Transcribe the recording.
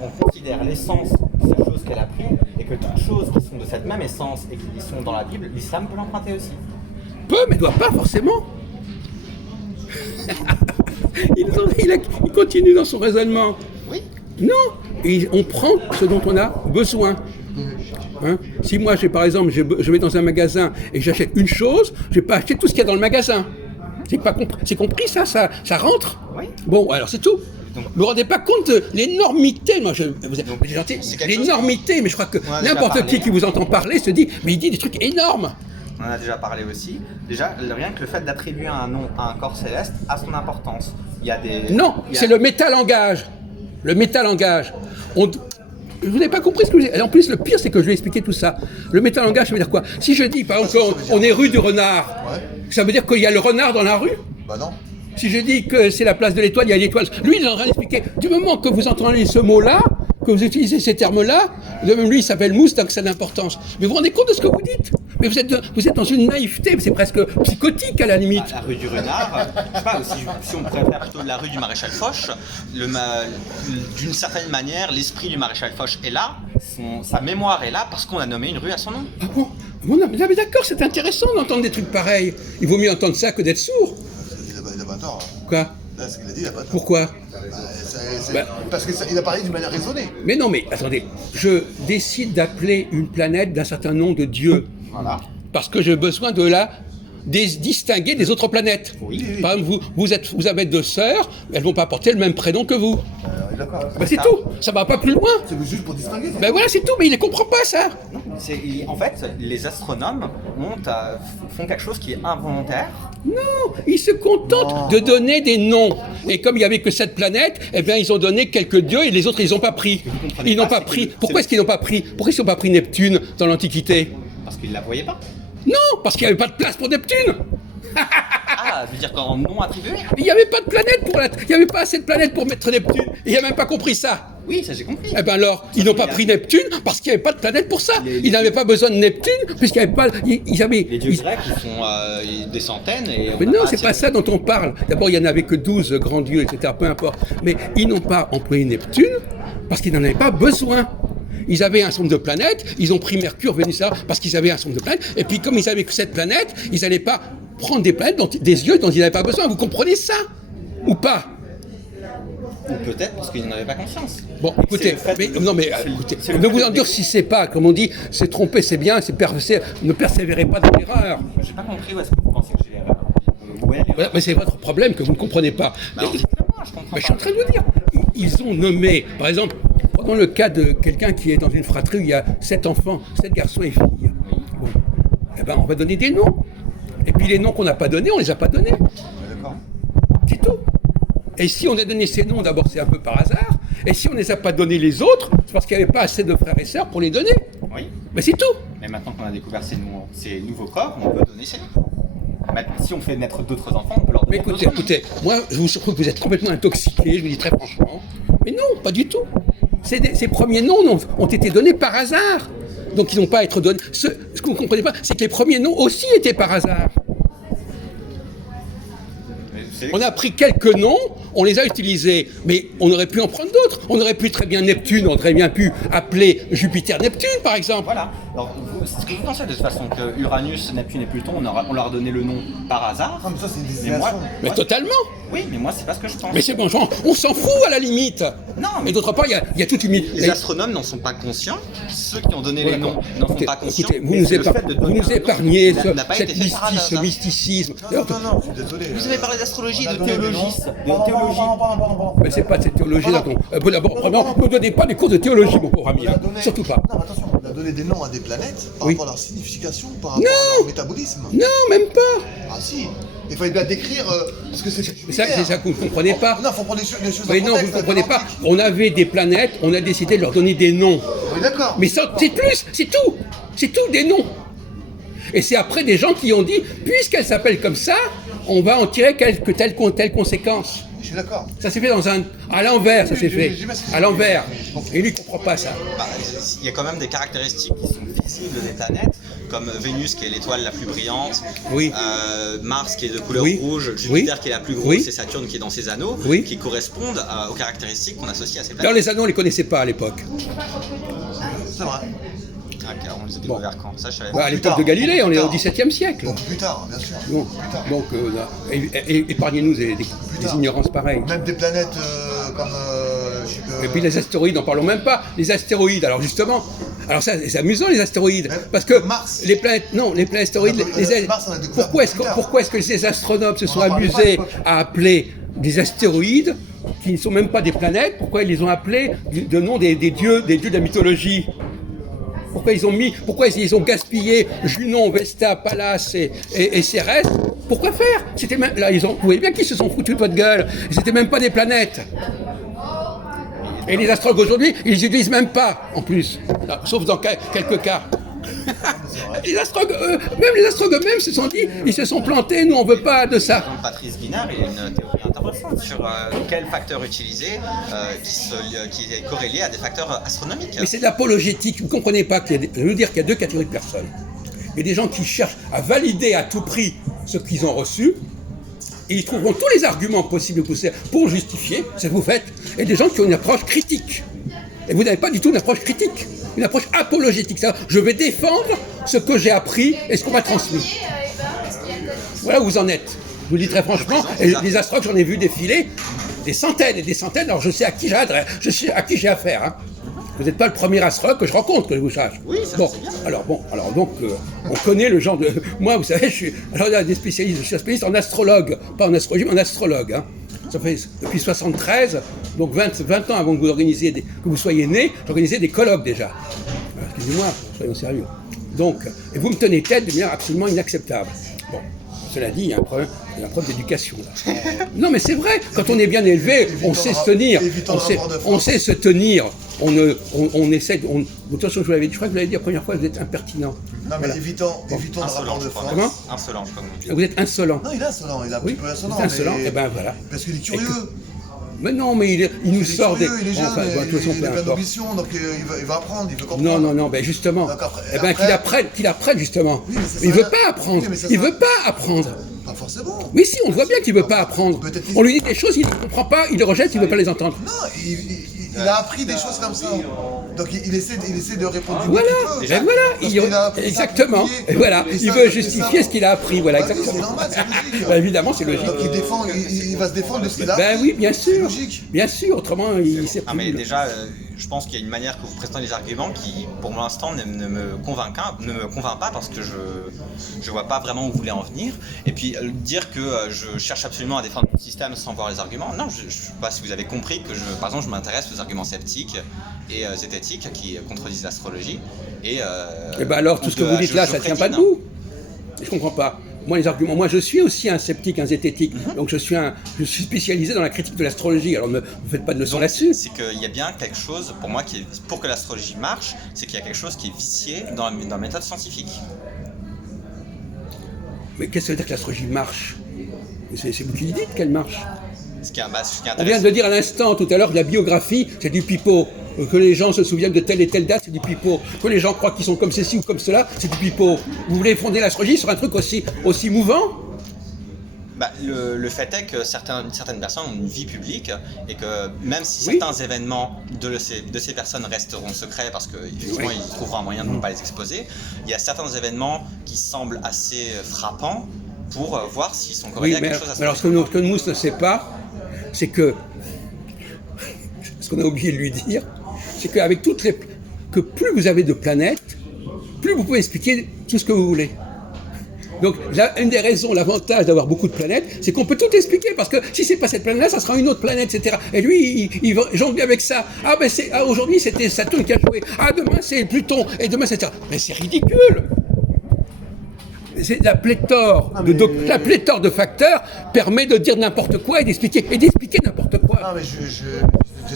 On considère l'essence de ces choses qu'elle a pris et que toutes choses qui sont de cette même essence et qui sont dans la Bible, l'islam peut l'emprunter aussi. Peut, mais doit pas forcément. Il continue dans son raisonnement. Oui. Non, on prend ce dont on a besoin. Hein? Si moi, par exemple, je vais dans un magasin et j'achète une chose, je vais pas acheter tout ce qu'il y a dans le magasin. C'est compris ça rentre. Oui. Bon, alors c'est tout. Donc, vous ne vous rendez pas compte de l'énormité, moi vous êtes gentil, l'énormité, mais je crois que n'importe qui vous entend parler se dit, mais il dit des trucs énormes. On en a déjà parlé aussi. Déjà, rien que le fait d'attribuer un nom à un corps céleste a son importance. Il y a des... C'est le métalangage. Le métalangage. Vous n'avez pas compris ce que je dis. En plus, le pire, c'est que je vais expliquer tout ça. Le métalangage, ça veut dire quoi? Si je dis, par exemple, on est rue du Renard, ça veut dire qu'il y a le renard dans la rue? Bah non. Si je dis que c'est la place de l'Étoile, il y a l'Étoile. Lui, il est en train d'expliquer. Du moment que vous entendez ce mot-là, que vous utilisez ces termes-là, même lui, il s'appelle Mousse, donc ça a d'importance. Mais vous vous rendez compte de ce que vous dites? Mais vous êtes dans une naïveté, c'est presque psychotique à la limite. La rue du Renard, je sais pas, si on préfère plutôt la rue du Maréchal Foch, d'une certaine manière, l'esprit du Maréchal Foch est là, sa mémoire est là parce qu'on a nommé une rue à son nom. Ah bon? Non, mais d'accord, c'est intéressant d'entendre des trucs pareils. Il vaut mieux entendre ça que d'être sourd. Il a pas tort. Quoi? Là, ce qu'il a dit, il a pas tort. Pourquoi? Parce qu'il a parlé d'une manière raisonnée. Mais non, mais attendez, je décide d'appeler une planète d'un certain nom de dieux. Voilà. Parce que j'ai besoin de la distinguer des autres planètes. Oui. Par exemple, vous avez deux sœurs, elles ne vont pas porter le même prénom que vous. D'accord. C'est tout, ça va pas plus loin. C'est juste pour distinguer. Ben voilà, c'est tout, mais il ne comprend pas ça. Non, en fait, les astronomes font quelque chose qui est involontaire. Non, ils se contentent de donner des noms. Et comme il n'y avait que 7 planètes, eh bien, ils ont donné quelques dieux et les autres, ils n'ont pas pris. Ils n'ont pas pris. Pourquoi est-ce qu'ils n'ont pas pris? Pourquoi ils n'ont pas pris Neptune dans l'Antiquité? Parce qu'ils ne la voyaient pas. Non, parce qu'il n'y avait pas de place pour Neptune. Ah, je veux dire qu'en nom attribué. Il n'y avait pas de planète il n'y avait pas assez de planètes pour mettre Neptune. Il n'a même pas compris ça. Oui, ça j'ai compris. Eh bien alors, ils n'ont pas pris Neptune parce qu'il n'y avait pas de planète pour ça. Ils n'avaient pas besoin de Neptune puisqu'il n'y avait pas... Les dieux grecs, ils font des centaines et... Mais non, c'est pas ça dont on parle. D'abord, il n'y en avait que 12 grands dieux, etc. Peu importe. Mais ils n'ont pas employé Neptune parce qu'ils n'en avaient pas besoin. Ils avaient un certain nombre de planètes, ils ont pris Mercure, Vénus, parce qu'ils avaient un certain nombre de planètes, et puis comme ils avaient que cette planète, ils n'allaient pas prendre des planètes, des yeux dont ils n'avaient pas besoin. Vous comprenez ça? Ou pas? Ou peut-être parce qu'ils n'en avaient pas conscience. Bon, écoutez, ne vous endurcissez pas, comme on dit, c'est tromper, c'est bien, ne persévérez pas dans l'erreur. J'ai pas compris où est-ce que vous pensez que j'ai l'erreur. Voilà, mais c'est votre problème que vous ne comprenez pas. Je suis en train de vous dire, ils ont nommé, par exemple, prenons le cas de quelqu'un qui est dans une fratrie où il y a 7 enfants, 7 garçons et filles. Bon. Eh ben, on va donner des noms. Et puis les noms qu'on n'a pas donnés, on les a pas donnés. D'accord. C'est tout. Et si on a donné ces noms, d'abord c'est un peu par hasard. Et si on ne les a pas donnés les autres, c'est parce qu'il n'y avait pas assez de frères et sœurs pour les donner. Oui. Mais c'est tout. Mais maintenant qu'on a découvert ces nouveaux corps, on peut donner ces noms. Maintenant, si on fait naître d'autres enfants, on peut leur donner. Mais écoutez, moi je vous trouve que vous êtes complètement intoxiqué, je vous dis très franchement. Mais non, pas du tout. Ces premiers noms ont été donnés par hasard. Donc ils n'ont pas à être donnés. Ce que vous ne comprenez pas, c'est que les premiers noms aussi étaient par hasard. On a pris quelques noms, on les a utilisés, mais on aurait pu en prendre d'autres. On aurait pu très bien Neptune, on aurait bien pu appeler Jupiter Neptune, par exemple. Voilà. Alors, ce que vous pensez de toute façon que Uranus, Neptune et Pluton, on leur a donné le nom par hasard? Non, mais ça, c'est une Mais désignation. Mais totalement. Oui, mais moi, c'est pas ce que je pense. Mais c'est bon, on s'en fout à la limite. Non, mais d'autre part, il y a toute une... Les astronomes n'en sont pas conscients. Ceux qui ont donné les noms n'en sont pas conscients. Écoutez, vous nous épargnez ce mysticisme. Non, je suis désolé. Vous avez parlé d'astrologie, de théologie. Mais c'est pas de cette théologie-là qu'on... D'abord, ne donnez pas des cours de théologie, mon pauvre ami. Surtout pas. Non, attention, on a donné des noms à des planètes par rapport à leur signification, par rapport à leur métabolisme. Non, même pas. Ah si, il fallait bien décrire ce que c'est. Mais ça, c'est ça que vous ne comprenez pas. Non, il faut prendre des choses Mais non, vous ne comprenez pas. On avait des planètes, on a décidé de leur donner des noms. Oui, d'accord. Mais ça, c'est plus, c'est tout. C'est tout, des noms. Et c'est après des gens qui ont dit, puisqu'elle s'appelle comme ça, on va en tirer telle conséquence. Je suis d'accord. Ça s'est fait à l'envers, ça s'est fait. À l'envers. Et lui, il ne comprend pas ça. Il y a quand même des caractéristiques qui sont visibles des planètes comme Vénus qui est l'étoile la plus brillante, Oui. Mars qui est de couleur Oui. rouge, Jupiter Oui. qui est la plus grosse, Oui. et Saturne qui est dans ses anneaux, Oui. qui correspondent aux caractéristiques qu'on associe à ces Alors planètes. les anneaux, on les connaissait pas à l'époque. C'est vrai. Ah, on les a découverts quand? Ça, je savais Bah, pas. à plus l'époque tard, de Galilée, on est au plus tard. XVIIe siècle. Donc plus tard, bien sûr. Bon, Plus tard. donc, épargnez-nous des ignorances pareilles. Même des planètes comme. Et puis les astéroïdes, n'en parlons même pas. Les astéroïdes, alors justement, alors ça, c'est amusant les astéroïdes, Même parce que Mars. les planètes, non, les planètes astéroïdes, Mars, on a découvert pourquoi est-ce plus tard. que ces astronomes se sont en parlait pas à amusés l'époque. à appeler des astéroïdes qui ne sont même pas des planètes? Pourquoi ils les ont appelés de nom des dieux de la mythologie? Pourquoi ils ont gaspillé Junon, Vesta, Pallas et Cérès? Pourquoi faire? C'était même, là, vous voyez bien qu'ils se sont foutus de votre gueule. C'était même pas des planètes. Et les astrologues aujourd'hui, ils les utilisent même pas, en plus. Là, sauf dans quelques cas. Les astrologues eux-mêmes se sont dit, ils se sont plantés, nous on veut pas de ça. Donc, Patrice Guinard, il y a une théorie intéressante sur quel facteur utiliser qui est corrélé à des facteurs astronomiques. Mais c'est de l'apologétique, vous ne comprenez pas je veux dire qu'il y a deux catégories de personnes. Il y a des gens qui cherchent à valider à tout prix ce qu'ils ont reçu, et ils trouveront tous les arguments possibles pour justifier ce que vous faites, et des gens qui ont une approche critique. Et vous n'avez pas du tout une approche critique, une approche apologétique. Ça, je vais défendre ce que j'ai appris et ce qu'on m'a transmis. Voilà où vous en êtes. Je vous le dis très franchement, et les astrologues, j'en ai vu défiler des centaines et des centaines, alors je sais à qui j'adresse, je sais à qui j'ai affaire. Hein. Vous n'êtes pas le premier astrologue que je rencontre, que je vous sache. Oui, ça, bon, c'est bien. alors donc, on connaît le genre de... Moi, vous savez, il y a des spécialistes, je suis un spécialiste en astrologue, pas en astrologie, mais en astrologue. Hein. Ça fait depuis 73, donc 20 ans avant que vous soyez né, j'organisais des colloques déjà. Excusez-moi, soyons sérieux. Donc, et vous me tenez tête de manière absolument inacceptable. Bon, cela dit, il y a un problème d'éducation là. Non, mais c'est vrai, quand on est bien élevé, on sait se tenir, on sait se tenir. On essaie. De toute façon, je crois que vous l'avez dit la première fois, vous êtes impertinent. Non, mais Voilà. évitons le Insolent, rapport de je crois. force. Comment Insolent, je crois. Vous êtes insolent. Non, il est insolent, il est un Oui, petit peu insolent. c'est insolent, mais- et ben voilà. Parce qu'il est curieux. Mais non, mais il nous Il est sort des. curieux, il est jeune, Enfin, bon, de toute façon, il peu a plein importe. d'ambitions, donc il va apprendre, il veut comprendre. Non, ben justement. Donc après- Eh ben qu'il apprenne justement. Oui, mais ça Il sert veut à- pas apprendre. Oui, mais ça Il sert- veut pas apprendre. Pas forcément. Oui, si, on voit bien qu'il veut pas apprendre. Peut-être qu'il- On lui dit des choses, il ne comprend pas, il les rejette, il veut pas les entendre. Non, il a appris des choses comme ça. Donc il essaie de répondre du mieux Voilà, qu'il peut. et voilà, Parce qu'il a appris ça exactement. approprié. Et voilà, Et il ça, veut et justifier ça- ce qu'il a appris, voilà, Bah oui, exactement. c'est normal, c'est logique. Bah, évidemment, c'est logique. Donc il va se défendre de ce qu'il a Ben appris. oui, bien C'est sûr. logique. Bien sûr, autrement, il sait Ah, plus. mais déjà, je pense qu'il y a une manière que vous présentez les arguments qui, pour l'instant, ne me convainc pas parce que je vois pas vraiment où vous voulez en venir. Et puis, dire que je cherche absolument à défendre mon système sans voir les arguments, non, je sais pas si vous avez compris que, par exemple, je m'intéresse aux arguments sceptiques et zététiques qui contredisent l'astrologie. Et ben alors, tout ce que vous dites là, ça tient pas prédine. debout. Je comprends pas. Moi, les arguments, moi, je suis aussi un sceptique, un zététique. Donc, je suis spécialisé dans la critique de l'astrologie. Alors, ne me faites pas de leçons Donc, là-dessus. c'est qu'il y a bien quelque chose, pour moi, pour que l'astrologie marche, c'est qu'il y a quelque chose qui est vicié dans la méthode scientifique. Mais qu'est-ce que ça veut dire que l'astrologie marche? C'est vous qui le dites qu'elle marche. Ce qui est On vient intéressant. de dire à l'instant, tout à l'heure, que la biographie, c'est du pipeau. Que les gens se souviennent de telle et telle date, c'est du pipeau. Que les gens croient qu'ils sont comme ceci ou comme cela, c'est du pipeau. Vous voulez fonder l'astrologie sur un truc aussi mouvant? Bah, le fait est que certaines personnes ont une vie publique et que même si Oui. certains événements de ces personnes resteront secrets parce qu'effectivement Oui. ils trouveront un moyen de ne pas les exposer, il y a certains événements qui semblent assez frappants pour voir s'ils sont corrélés Oui, à mais quelque chose alors ce que Mousse ne sait pas, c'est que, ce qu'on a oublié de lui dire, c'est qu'avec que plus vous avez de planètes, plus vous pouvez expliquer tout ce que vous voulez. Donc, une des raisons, l'avantage d'avoir beaucoup de planètes, c'est qu'on peut tout expliquer, parce que si c'est pas cette planète-là, ça sera une autre planète, etc. Et lui, il va jongler avec ça. Ah ben aujourd'hui c'était Saturne qui a joué. Ah demain c'est Pluton. Et demain c'est ça. Mais c'est ridicule. C'est la pléthore de facteurs permet de dire n'importe quoi et d'expliquer n'importe quoi. Non, mais je